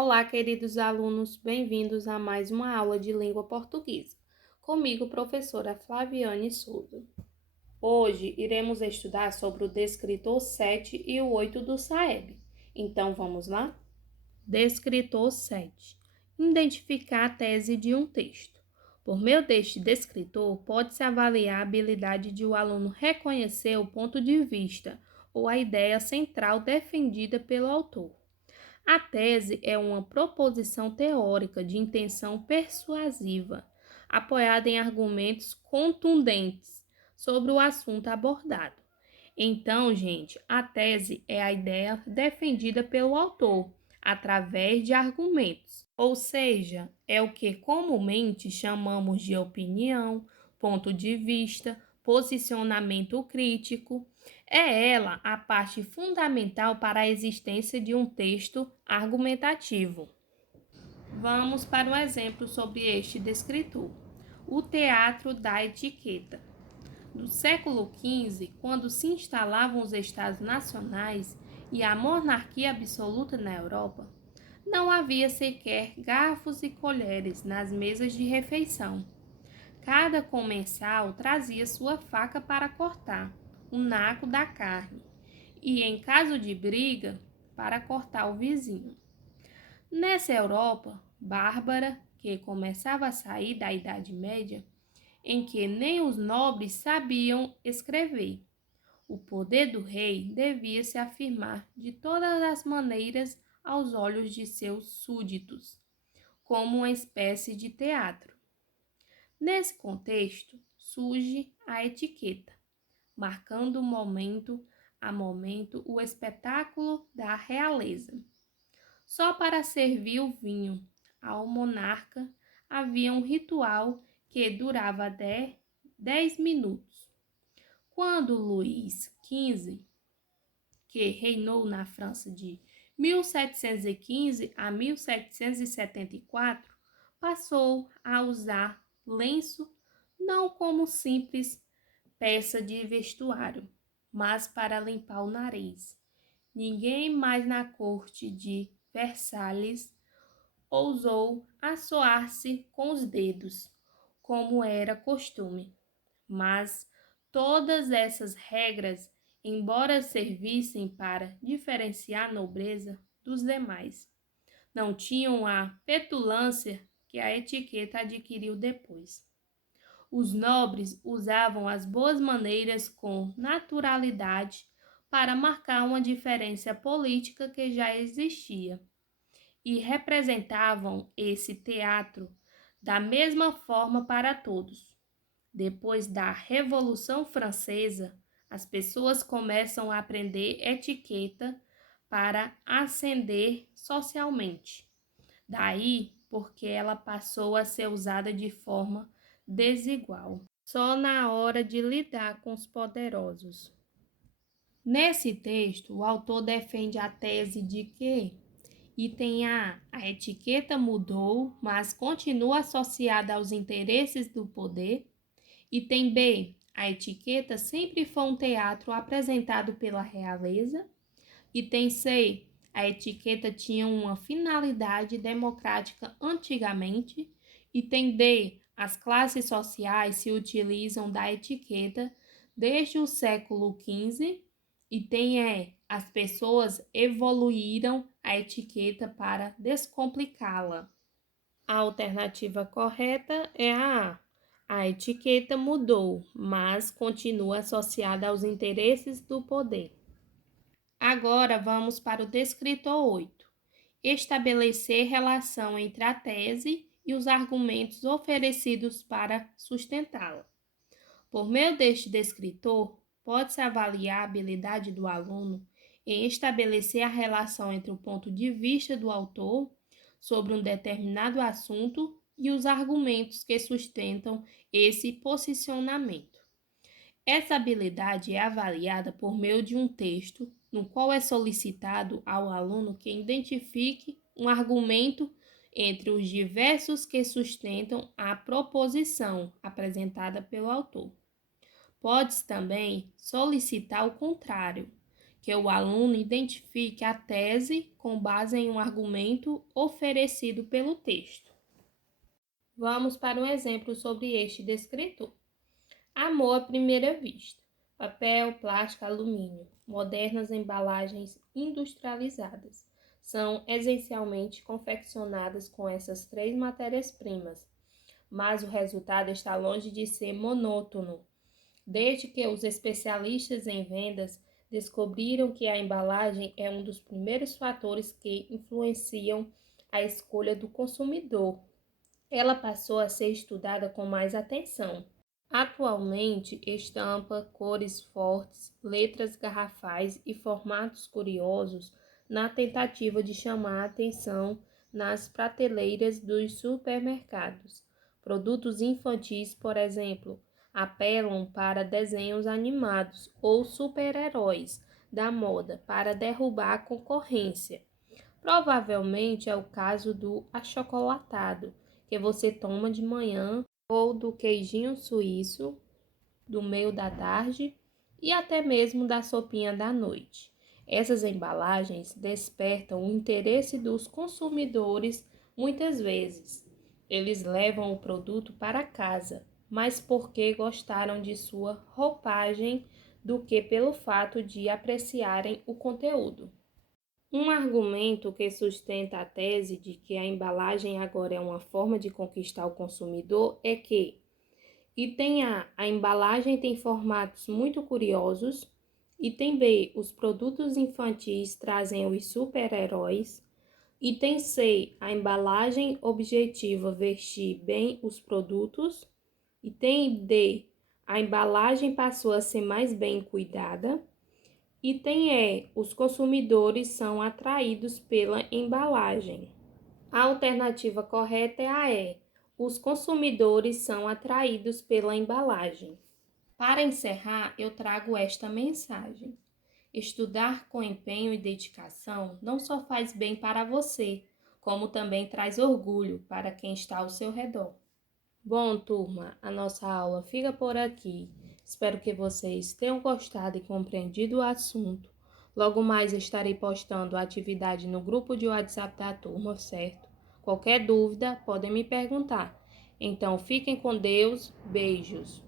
Olá, queridos alunos, bem-vindos a mais uma aula de língua portuguesa. Comigo, professora Flaviane Souza. Hoje iremos estudar sobre o descritor 7 e o 8 do SAEB. Então, vamos lá? Descritor 7. Identificar a tese de um texto. Por meio deste descritor, pode-se avaliar a habilidade de o aluno reconhecer o ponto de vista ou a ideia central defendida pelo autor. A tese é uma proposição teórica de intenção persuasiva, apoiada em argumentos contundentes sobre o assunto abordado. Então, gente, a tese é a ideia defendida pelo autor através de argumentos, ou seja, é o que comumente chamamos de opinião, ponto de vista, posicionamento crítico. É ela a parte fundamental para a existência de um texto argumentativo. Vamos para um exemplo sobre este descritor. O teatro da etiqueta. No século XV, quando se instalavam os Estados Nacionais e a monarquia absoluta na Europa, não havia sequer garfos e colheres nas mesas de refeição. Cada comensal trazia sua faca para cortar o naco da carne e, em caso de briga, para cortar o vizinho. Nessa Europa bárbara, que começava a sair da Idade Média, em que nem os nobres sabiam escrever, o poder do rei devia se afirmar de todas as maneiras aos olhos de seus súditos, como uma espécie de teatro. Nesse contexto, surge a etiqueta, marcando momento a momento o espetáculo da realeza. Só para servir o vinho ao monarca havia um ritual que durava 10 minutos. Quando Luís XV, que reinou na França de 1715 a 1774, passou a usar lenço não como simples peça de vestuário, mas para limpar o nariz. Ninguém mais na corte de Versalhes ousou assoar-se com os dedos, como era costume. Mas todas essas regras, embora servissem para diferenciar a nobreza dos demais, não tinham a petulância que a etiqueta adquiriu depois. Os nobres usavam as boas maneiras com naturalidade para marcar uma diferença política que já existia e representavam esse teatro da mesma forma para todos. Depois da Revolução Francesa, as pessoas começam a aprender etiqueta para ascender socialmente. Daí porque ela passou a ser usada de forma desigual, só na hora de lidar com os poderosos. Nesse texto, o autor defende a tese de que item A etiqueta mudou, mas continua associada aos interesses do poder. Item B, a etiqueta sempre foi um teatro apresentado pela realeza. Item C, a etiqueta tinha uma finalidade democrática antigamente. Item D, as classes sociais se utilizam da etiqueta desde o século XV. Item E, as pessoas evoluíram a etiqueta para descomplicá-la. A alternativa correta é a A. A etiqueta mudou, mas continua associada aos interesses do poder. Agora vamos para o descritor 8. Estabelecer relação entre a tese e os argumentos oferecidos para sustentá-la. Por meio deste descritor, pode-se avaliar a habilidade do aluno em estabelecer a relação entre o ponto de vista do autor sobre um determinado assunto e os argumentos que sustentam esse posicionamento. Essa habilidade é avaliada por meio de um texto no qual é solicitado ao aluno que identifique um argumento entre os diversos que sustentam a proposição apresentada pelo autor. Pode-se também solicitar o contrário, que o aluno identifique a tese com base em um argumento oferecido pelo texto. Vamos para um exemplo sobre este descritor. Amor à primeira vista. Papel, plástico, alumínio. Modernas embalagens industrializadas. São essencialmente confeccionadas com essas três matérias-primas, mas o resultado está longe de ser monótono. Desde que os especialistas em vendas descobriram que a embalagem é um dos primeiros fatores que influenciam a escolha do consumidor, ela passou a ser estudada com mais atenção. Atualmente, estampa, cores fortes, letras garrafais e formatos curiosos na tentativa de chamar a atenção nas prateleiras dos supermercados. Produtos infantis, por exemplo, apelam para desenhos animados ou super-heróis da moda para derrubar a concorrência. Provavelmente é o caso do achocolatado, que você toma de manhã, ou do queijinho suíço do meio da tarde e até mesmo da sopinha da noite. Essas embalagens despertam o interesse dos consumidores muitas vezes. Eles levam o produto para casa, mas porque gostaram de sua roupagem do que pelo fato de apreciarem o conteúdo. Um argumento que sustenta a tese de que a embalagem agora é uma forma de conquistar o consumidor é que item A embalagem tem formatos muito curiosos. Item B, os produtos infantis trazem os super-heróis. Item C, a embalagem objetiva vestir bem os produtos. Item D, a embalagem passou a ser mais bem cuidada. Item E, os consumidores são atraídos pela embalagem. A alternativa correta é a E, os consumidores são atraídos pela embalagem. Para encerrar, eu trago esta mensagem. Estudar com empenho e dedicação não só faz bem para você, como também traz orgulho para quem está ao seu redor. Bom, turma, a nossa aula fica por aqui. Espero que vocês tenham gostado e compreendido o assunto. Logo mais estarei postando a atividade no grupo de WhatsApp da turma, certo? Qualquer dúvida, podem me perguntar. Então, fiquem com Deus. Beijos.